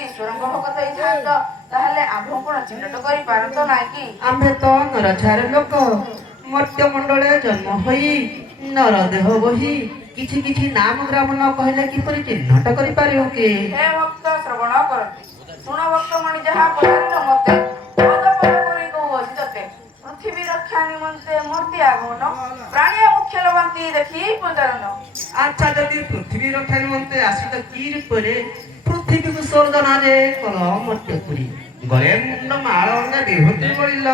ଯଦି ଈଶ୍ୱରଙ୍କ ଭକ୍ତ ହେଇଥାନ୍ତ ତାହେଲେ ଆମ୍ଭକୁ କଣ ଚିହ୍ନଟ କରିପାରନ୍ତ ନାହିଁ କି? ଆମ୍ଭେ ତ ନରଛାର ଲୋକ, ମର୍ତ୍ତ୍ୟ ମଣ୍ଡଳେ ଜନ୍ମ ହୋଇ ନର ଦେହ ବହି କିଛି କିଛି ନାମ ଗ୍ରାମ ନ କହିଲେ କିପରି ଚିହ୍ନଟ କରିପାରିବୁ କି? ହେ ଭକ୍ତ ଶ୍ରବଣ କରନ୍ତି, ଶୁଣ ଭକ୍ତମଣି ଯାହା ପଚାରିଲ ମତେ, ପଦ ପଦ କରି କହୁଅଛି ତତେ। ପୃଥିବୀ ରକ୍ଷା ନିମନ୍ତେ ମୂର୍ତ୍ତି ଆଗମନ, ପ୍ରାଣୀୟ ମୁଖ୍ୟ ଲବାନ୍ତି ଦେଖି ପଚାରନ। ଆଚ୍ଛା, ଯଦି ପୃଥିବୀ ରକ୍ଷା ନିମନ୍ତେ ଆସିତ କି ରୂପରେ ପୃଥିବୀକୁ ସ୍ୱର୍ଗନାରେ କଲ ମର୍ତ୍ତ୍ୟ ପୁରୀ ଗରେ ମୁଣ୍ଡ ମାଳ ଅଙ୍ଗା ବିଭୂତି ବଳିଲ,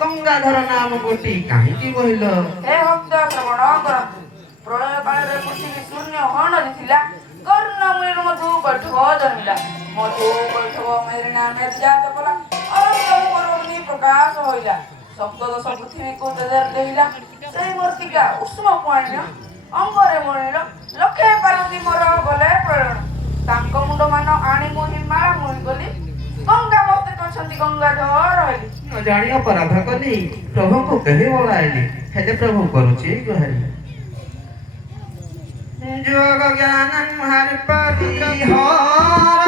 ଗଙ୍ଗାଧର ନାମ ଗୋଟି କାହିଁକି ବହିଲ? ହେ ଭକ୍ତ ଶ୍ରବଣ କରନ୍ତୁ, ପ୍ରଳୟ କାଳରେ ପୃଥିବୀ ଶୂନ୍ୟ ହନରି ଥିଲା, କର୍ଣ୍ଣ ମୂଳରୁ ମଧୁ କୈଠବ ଜନ୍ମିଲା, ମଧୁ କୈଠବ ମେରିଣା ମେର୍ଜାତ କଲା, ଅରଣ୍ୟ ପର୍ବନି ପ୍ରକାଶ ହୋଇଲା, ସପ୍ତଦଶ ପୃଥିବୀକୁ ତେଜରେ ଦେହିଲା, ସେଇ ମୂର୍ତ୍ତିକା ଉଷ୍ମ ପୁଆଣିନ ଅଙ୍ଗରେ ମଣିଲ, ଲକ୍ଷେ ପାର୍ବତୀ ମୋର ଗଲେ ପ୍ରଳୟନ, ତାଙ୍କ ମୁଣ୍ଡ ମାନ ଆଣି ମୁହିଁ ମାଳ ମୁହିଁ ଗଲି, ଗଙ୍ଗା ମସ୍ତେ କହିଛନ୍ତି ଗଙ୍ଗାଧର ରହିଲି। ନ ଜାଣି ଅପରାଧ କଲି, ପ୍ରଭୁଙ୍କୁ କେହି ବୋଳାଇଲି, ହେଲେ ପ୍ରଭୁ କରୁଛି ଗୁହାରି। ଯୋଗ ଜ୍ଞାନ ହରି Parihar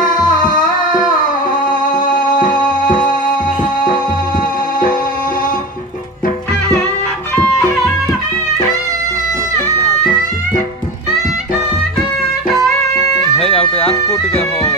Hey, out there, ask to get home.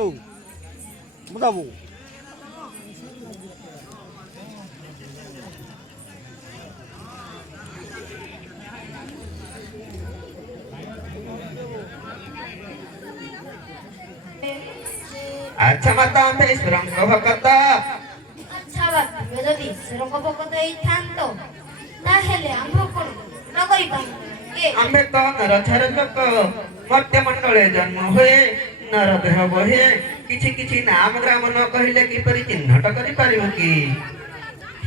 Anu, bertamu. ଆଚ୍ଛା ମାତା ଆମେ ଈଶ୍ୱରଙ୍କ ଭକ୍ତ ଆଚ୍ଛା ବା ତୁମେ ଯଦି ଈଶ୍ୱରଙ୍କ ଭକ୍ତ ହେଇଥାନ୍ତ ତାହେଲେ ଆମ୍ଭ କଣ ନ କରିପାରିବୁ ଆମ୍ଭେ ତ ନରଛାର ଲୋକ ମର୍ତ୍ତ୍ୟମଣ୍ଡଳେ ଜନ୍ମ ହୁଏ ନର ଦେହ ବହେ କିଛି କିଛି ନାମ ଗ୍ରାମ ନ କହିଲେ କିପରି ଚିହ୍ନଟ କରିପାରିବୁ କି?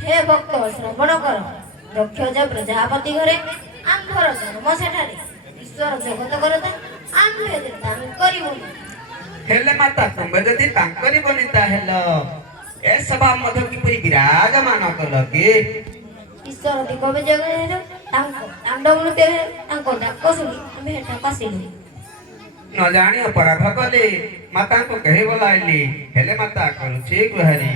ହେ ଭକ୍ତ ଶ୍ରବଣ କର ଦକ୍ଷଜ ପ୍ରଜାପତି ଘରେ ଆମ୍ଭର ଜନ୍ମ ସେଠାରେ ଈଶ୍ୱର ଜଗତ କରତା ଆମ୍ଭେ ତାଙ୍କରି ବୋଲି ହେଲେ ମାତା ତୁମେ ଯଦି ତାଙ୍କରି ବନି ତାହେଲେ ଏ ସଭା ମଧ୍ୟ କିପରି ବିରାଜମାନ କଲ କି? ଈଶ୍ୱର ଦିଗ ବିଜୟ ତାଙ୍କ ଦାଣ୍ଡ ମୃତ୍ୟୁ ତାଙ୍କ ଡାକ ଶୁଣି ଆମେ ହେଠାକୁ ଆସିଲୁ ନ ଜାଣି ଅପରାଧ କଲି ମାତାଙ୍କୁ କେହି ବୋଲାଇଲି ହେଲେ ମାତା କରୁଛି ଗୁହାରି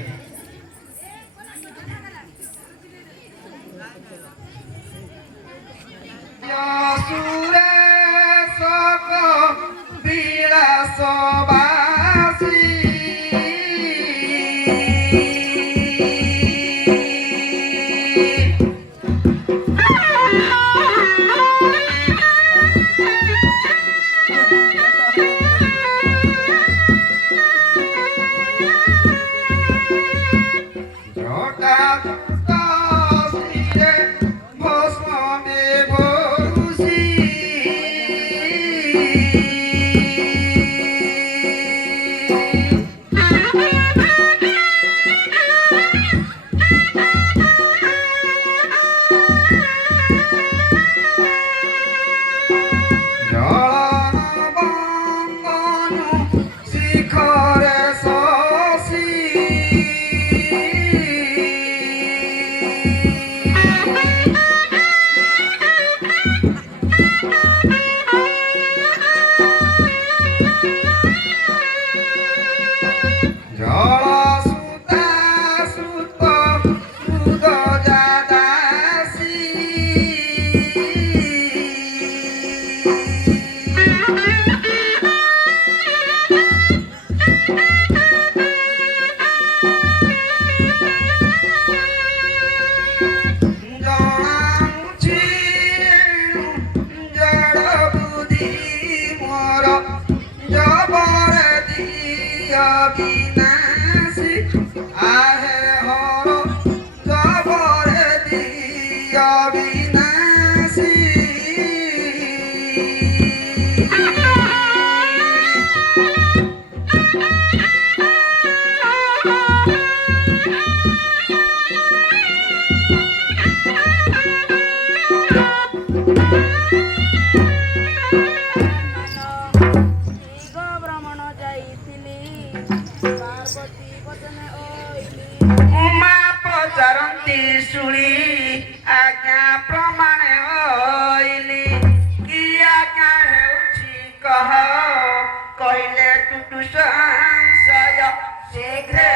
ଶୁଣି ଆଜ୍ଞା ପ୍ରମାଣ ହୋଇଲି କି ଆଜ୍ଞା ହେଉଛି କହ କହିଲେ ଟୁଟୁ ସଂଶୟ ଶୀଘ୍ର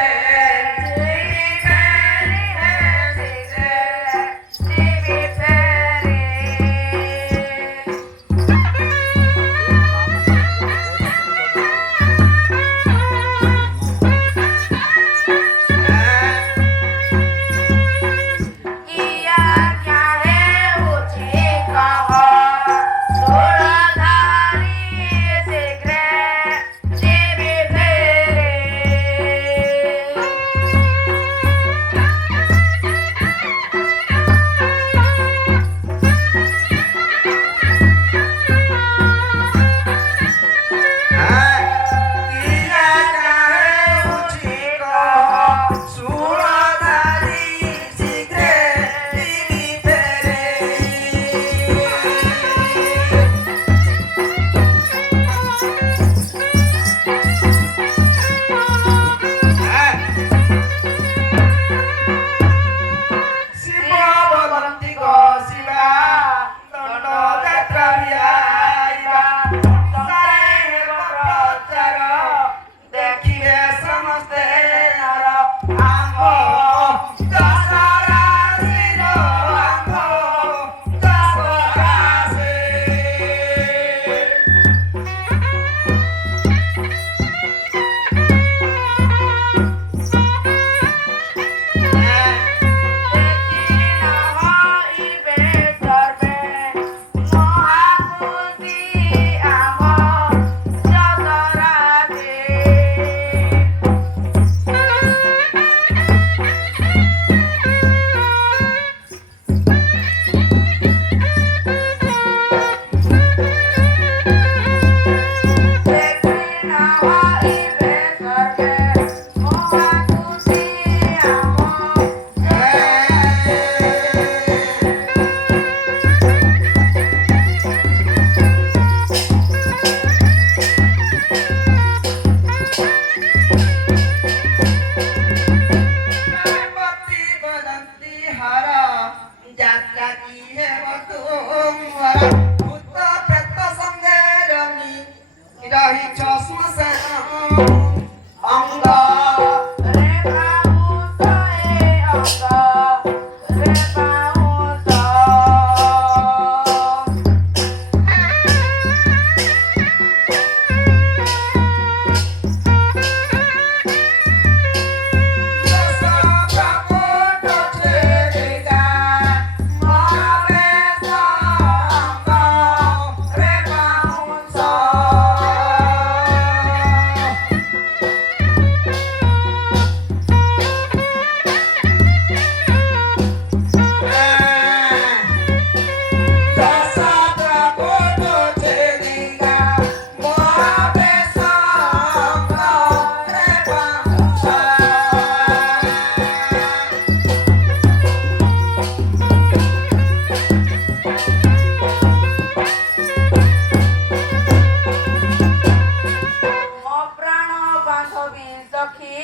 ବି ସଖୀ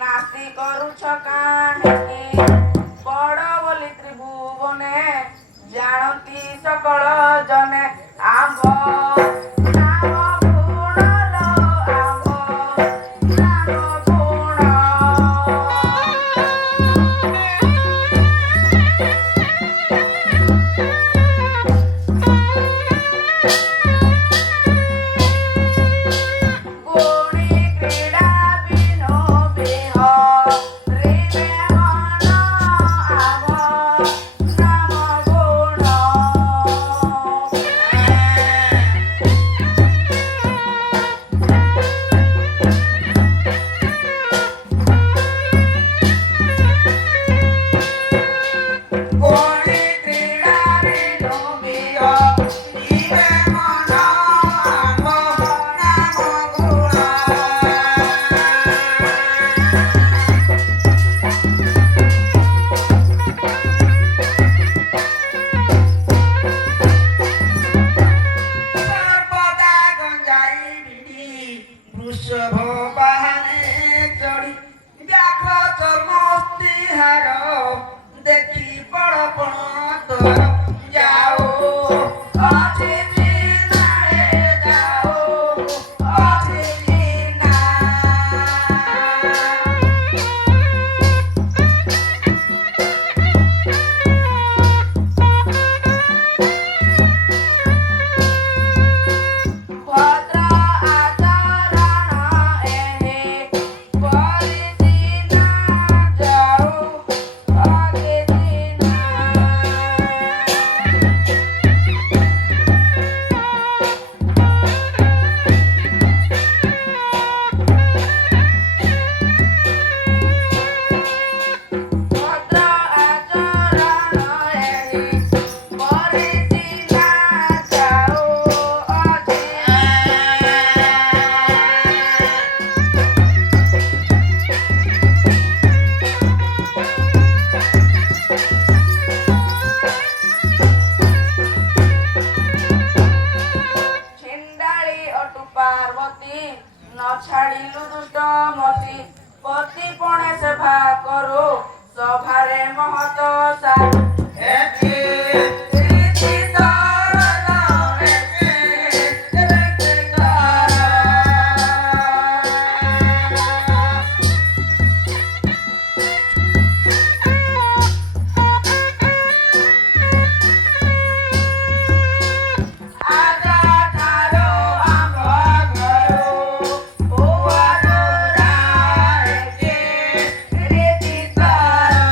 ନାସ୍ତି କରୁଛ କାହିଁକି ବଡ଼ ବୋଲି ତ୍ରିଭୁବନେ ଜାଣନ୍ତି ସକଳ ଜନେ ଆମ୍ଭ ନାମ ଗୁଣ ଲୋ ଆମ୍ଭ ନାମ ଗୁଣ ଗୁଣି କ୍ରୀଡ଼ା ବିନୋ ବିହ ରିବେ ମନ ଆମ୍ଭ ନାମ ଗୁଣ ଗୁଣି କ୍ରୀଡ଼ା ବିନୋ ବିହ ରିବେ ମନ ଆମ୍ଭ ନାମ ଗୁଣ ସର୍ବଦା ଗଞ୍ଜାଇ ଭିଡ଼ି ବୃଷଭ ବାହାନେ ଚଢ଼ି ବ୍ୟାଘ୍ର ଚର୍ମସ୍ତିହାର ଦେଖି ପଳପଣ ତୋର ଯାଉ ଅଛି ଚିହ୍ନାଏ ଯାଉ ଅଛି ଚିହ୍ନା ଭଦ୍ର ଆଚରଣ ଏହି କରିସିନା ଯାଉ ଅତିଥିନା ଭଦ୍ର ଆଚରଣ ଏହି କରିସିନା ଯାଉ ଅତିଥିନା ଛିଣ୍ଡାଳି ଅଟୁ ପାର୍ବତୀ ନ ଛାଡ଼ିଲୁ ଦୁଷ୍ଟମତି ପତି ପଣେ ସେବା କରୁ ସଭାରେ ମହତ ସାରୁ ଏଠି ରୀତି ତୋର ଏଠି ରୀତି ତୋର ଆଜା ଠାରୁ ଆମ୍ଭ ଘରୁ ପୁଅ ଦୂରା ଏଠି ରୀତି ତୋର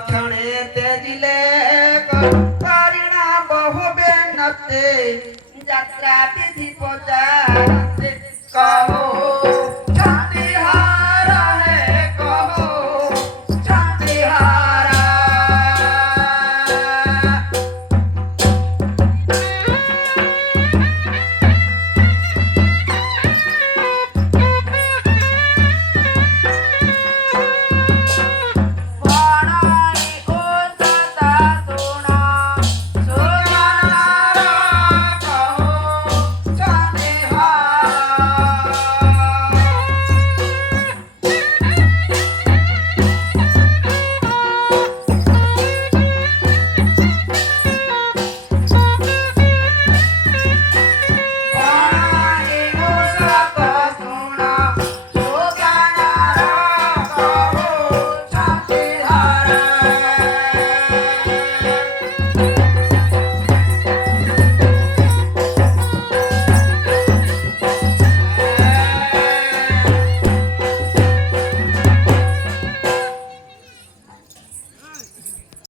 ক্ষণে তেজিলে করিণা বহুবে নতে যাত্রা বিধি পচারতে কহো